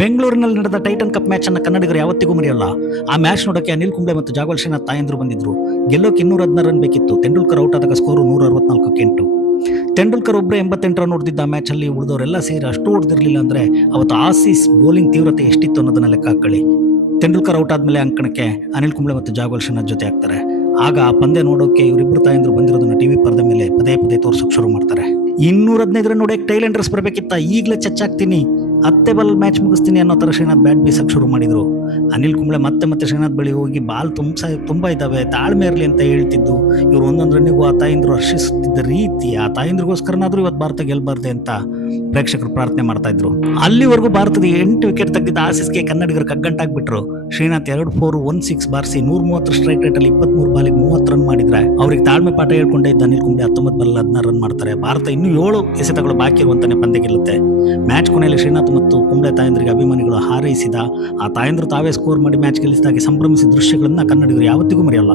ಬೆಂಗಳೂರಿನಲ್ಲಿ ನಡೆದ tighten cup match ಅನ್ನ ಕನ್ನಡಿಗರು ಯಾವತ್ತಿಗೂ ಮರೆಯಲ್ಲ. ಆ ಮ್ಯಾಚ್ ನೋಡಕ್ಕೆ ಅನಿಲ್ ಕುಂಬ್ಳೆ ಮತ್ತು ಜಾಗೋಲ್ ಶ್ರೀನಾಥ್ ತಾಯಂದ್ರು ಬಂದಿದ್ರು. ಗೆಲ್ಲೋಕೆ 216 ರನ್ ಬೇಕಿತ್ತು. ತೆಂಡೂಲ್ಕರ್ ಔಟ್ ಆದಾಗ ಸ್ಕೋರು 164-8. ತೆಂಡೂಲ್ಕರ್ ಒಬ್ಬರೇ 88 ರನ್ ಹೊಡೆದಿದ್ದ ಮ್ಯಾಚ್ ಅಲ್ಲಿ ಉಳಿದವರೆಲ್ಲ ಸೇರಿ ಅಷ್ಟು ಹೊಡೆದಿರಲಿಲ್ಲ ಅಂದ್ರೆ ಅವತ್ತು ಆಸೀಸ್ ಬೌಲಿಂಗ್ ತೀವ್ರತೆ ಎಷ್ಟಿತ್ತು ಅನ್ನೋದನ್ನ ಲೆಕ್ಕ ಹಾಕೊಳ್ಳಿ. ತೆಂಡೂಲ್ಕರ್ ಔಟ್ ಆದ್ಮೇಲೆ ಅಂಕಣಕ್ಕೆ ಅನಿಲ್ ಕುಂಬ್ಳೆ ಮತ್ತು ಜಾಗೋಲ್ ಶ್ರೀನಾಥ್ ಜೊತೆ ಆಗ್ತಾರೆ. ಆಗ ಆ ಪಂದ್ಯ ನೋಡೋಕೆ ಇವರಿಬ್ಬರು ತಾಯಂದ್ರು ಬಂದಿರೋದನ್ನ ಟಿವಿ ಪರದೆ ಮೇಲೆ ಪದೇ ಪದೇ ತೋರ್ಸೋಕೆ ಶುರು ಮಾಡ್ತಾರೆ. 215 ರನ್ ನೋಡಕ್ಕೆ ಟೈಲೆಂಡರ್ಸ್ ಬರಬೇಕಿತ್ತ, ಈಗಲೇ ಚಚ್ಚಾಕ್ತೀನಿ, ಹತ್ತೆ ಬಾಲ್ ಮ್ಯಾಚ್ ಮುಗಿಸ್ತೀನಿ ಅನ್ನೋ ಥರ ಶ್ರೀನಾಥ್ ಬ್ಯಾಟ್ ಬೀಸಕ್ಕೆ ಶುರು ಮಾಡಿದ್ರು. ಅನಿಲ್ ಕುಂಬ್ಳೆ ಮತ್ತೆ ಶ್ರೀನಾಥ್ ಬಳಿ ಹೋಗಿ ಬಾಲ್ ತುಂಬ ಇದ್ದಾವೆ, ತಾಳ್ಮೆ ಇರಲಿ ಅಂತ ಹೇಳ್ತಿದ್ದು, ಇವ್ರು ಒಂದೊಂದು ರನ್ನಿಗೂ ಆ ತಾಯಂದ್ರು ಹರ್ಷಿಸುತ್ತಿದ್ದ ರೀತಿ, ಆ ತಾಯಂದ್ರಿಗೋಸ್ಕರನಾದ್ರೂ ಇವತ್ತು ಭಾರತ ಗೆಲ್ಬಾರ್ದೆ ಅಂತ ಪ್ರೇಕ್ಷಕರು ಪ್ರಾರ್ಥನೆ ಮಾಡ್ತಾ ಇದ್ರು. ಅಲ್ಲಿವರೆಗೂ ಭಾರತದ 8 ವಿಕೆಟ್ ತೆಗೆದಿದ್ದ ಆಸೀಸ್ಗೆ ಕನ್ನಡಿಗರು ಕಗ್ಗಂಟಾಗ್ಬಿಟ್ರು. ಶ್ರೀನಾಥ್ 2 4 1 6 ಬಾರಿಸಿ 130 ಸ್ಟ್ರೈಕ್ ರೇಟ್ ಅಲ್ಲಿ 23 ಬಾಲಿಗೆ 30 ರನ್ ಮಾಡಿದ್ರೆ ಅವ್ರಿಗೆ ತಾಳ್ಮೆ ಪಾಠ ಹೇಳ್ಕೊಂಡೇ ಇದ್ದ ಅನಿಲ್ ಕುಂಬ್ಳೆ 19 ಬಾಲ್ 16 ರನ್ ಮಾಡ್ತಾರೆ. ಭಾರತ ಇನ್ನೂ 7 ಎಸೆತಗಳು ಬಾಕಿ ಇರುವಂತಾನೆ ಪಂದ್ಯ ಗೆಲ್ಲುತ್ತೆ. ಮ್ಯಾಚ್ ಕೊನೆಯಲ್ಲಿ ಶ್ರೀನಾಥ್ ಮತ್ತು ಕುಂಬ್ಳೆ ತಾಯಂದ್ರಿಗೆ ಅಭಿಮಾನಿಗಳು ಹಾರೈಸಿದ, ಆ ತಾಯಂದ್ರು ತಾವೇ ಸ್ಕೋರ್ ಮಾಡಿ ಮ್ಯಾಚ್ ಗೆಲ್ಲಿಸಿದಾಗೆ ಸಂಭ್ರಮಿಸಿದ ದೃಶ್ಯಗಳನ್ನ ಕನ್ನಡಿಗರು ಯಾವತ್ತಿಗೂ ಮರೆಯಲ್ಲ.